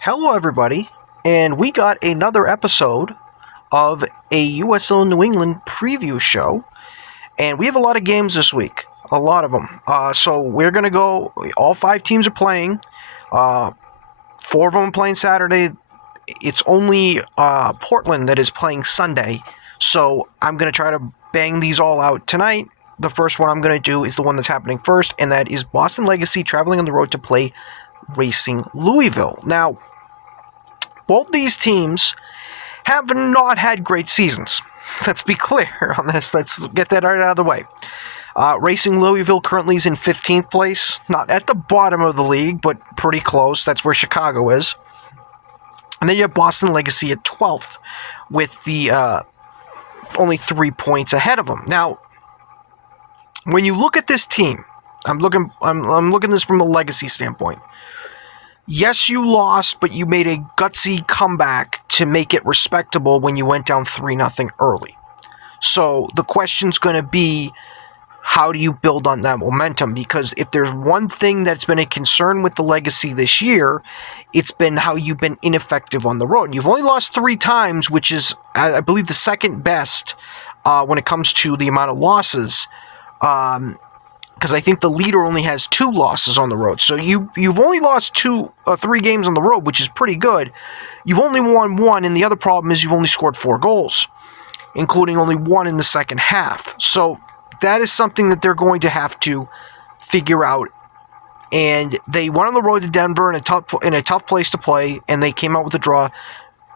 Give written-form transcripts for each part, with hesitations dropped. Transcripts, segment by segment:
Hello, everybody, and we got another episode of a USL New England preview show, and we have a lot of games this week, a lot of them. So we're gonna go. All five teams are playing. Four of them are playing Saturday. It's only Portland that is playing Sunday, so I'm gonna try to bang these all out tonight. The first one I'm gonna do is the one that's happening first, and that is Boston Legacy traveling on the road to play Racing Louisville. Now, both these teams have not had great seasons. Let's be clear on this. Let's get that right out of the way. Racing Louisville currently is in 15th place. Not at the bottom of the league, but pretty close. That's where Chicago is. And then you have Boston Legacy at 12th, with the only 3 points ahead of them. Now, when you look at this team, I'm looking at this from a legacy standpoint. Yes, you lost, but you made a gutsy comeback to make it respectable when you went down 3-0 early. So the question's going to be, how do you build on that momentum? Because if there's one thing that's been a concern with the Legacy this year, it's been how you've been ineffective on the road. And you've only lost 3 times, which is, I believe, the second best when it comes to the amount of losses. Because I think the leader only has 2 losses on the road. So you've only lost 3 games on the road, which is pretty good. You've only won 1, and the other problem is you've only scored 4 goals, including only 1 in the second half. So that is something that they're going to have to figure out. And they went on the road to Denver in a tough place to play, and they came out with a draw.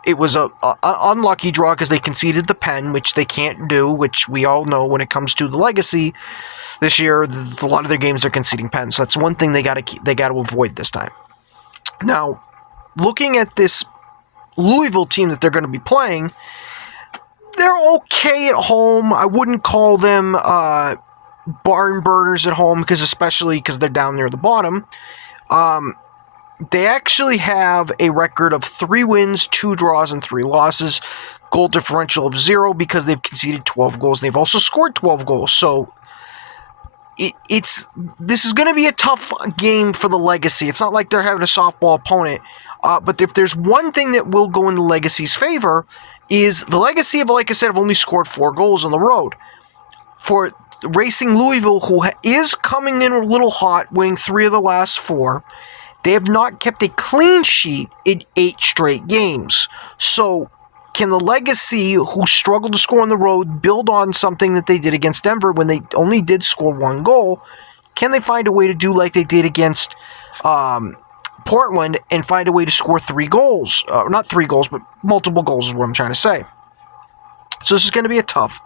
It was an unlucky draw because they conceded the pen, which they can't do, which we all know when it comes to the Legacy. This year, a lot of their games are conceding pens. So that's one thing they got to avoid this time. Now, looking at this Louisville team that they're going to be playing, they're okay at home. I wouldn't call them barn burners at home, especially because they're down near the bottom. They actually have a record of 3 wins, 2 draws, and 3 losses. Goal differential of 0 because they've conceded 12 goals. And they've also scored 12 goals. So this is going to be a tough game for the Legacy. It's not like they're having a softball opponent. But if there's one thing that will go in the Legacy's favor, is the Legacy have, like I said, have only scored 4 goals on the road. For Racing Louisville, who is coming in a little hot, winning 3 of the last 4, they have not kept a clean sheet in 8 straight games. So can the Legacy, who struggled to score on the road, build on something that they did against Denver when they only did score 1 goal? Can they find a way to do like they did against Portland and find a way to score 3 goals? Not 3 goals, but multiple goals is what I'm trying to say. So this is going to be a tough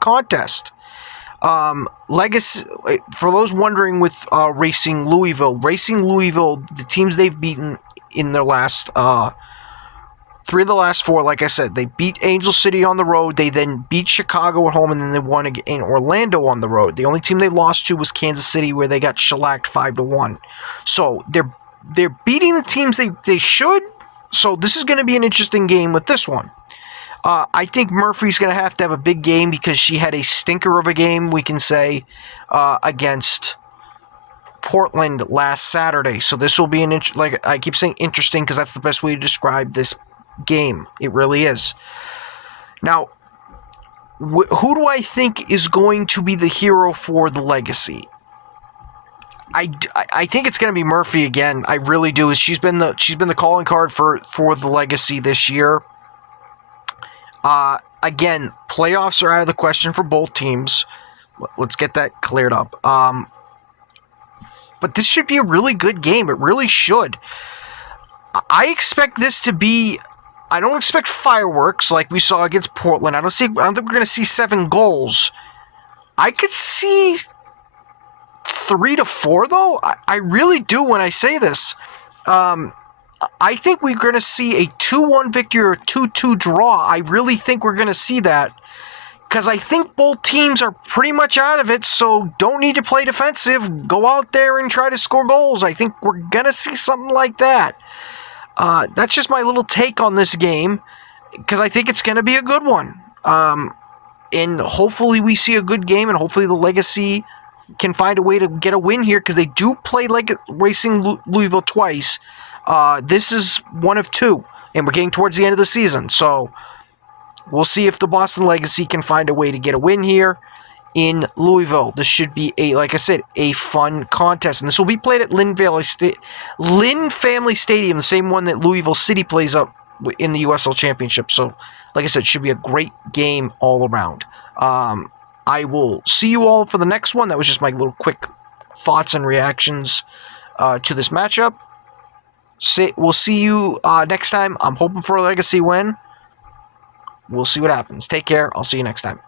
contest. Legacy, for those wondering with Racing Louisville, the teams they've beaten in their last 3 of the last 4, like I said, they beat Angel City on the road, they then beat Chicago at home, and then they won in Orlando on the road. The only team they lost to was Kansas City, where they got shellacked 5-1. So they're beating the teams they should. So this is going to be an interesting game with this one. I think Murphy's going to have a big game because she had a stinker of a game, we can say, against Portland last Saturday. So this will be like I keep saying, interesting, because that's the best way to describe this game. It really is. Now, who do I think is going to be the hero for the Legacy? I think it's going to be Murphy again. I really do. She's been the calling card for the Legacy this year. Again, playoffs are out of the question for both teams. Let's get that cleared up. But this should be a really good game. It really should. I expect this to be... I don't expect fireworks like we saw against Portland. I don't think we're going to see 7 goals. I could see 3-4, though. I really do when I say this. I think we're going to see a 2-1 victory or a 2-2 draw. I really think we're going to see that, because I think both teams are pretty much out of it, so don't need to play defensive. Go out there and try to score goals. I think we're going to see something like that. That's just my little take on this game, because I think it's going to be a good one. And hopefully we see a good game, and hopefully the Legacy can find a way to get a win here, because they do play like Racing Louisville twice. This is one of two, and we're getting towards the end of the season. So we'll see if the Boston Legacy can find a way to get a win here in Louisville. This should be, like I said, a fun contest. And this will be played at Lynn Family Stadium, the same one that Louisville City plays up in the USL Championship. So, like I said, it should be a great game all around. I will see you all for the next one. That was just my little quick thoughts and reactions to this matchup. We'll see you next time. I'm hoping for a Legacy win. We'll see what happens. Take care. I'll see you next time.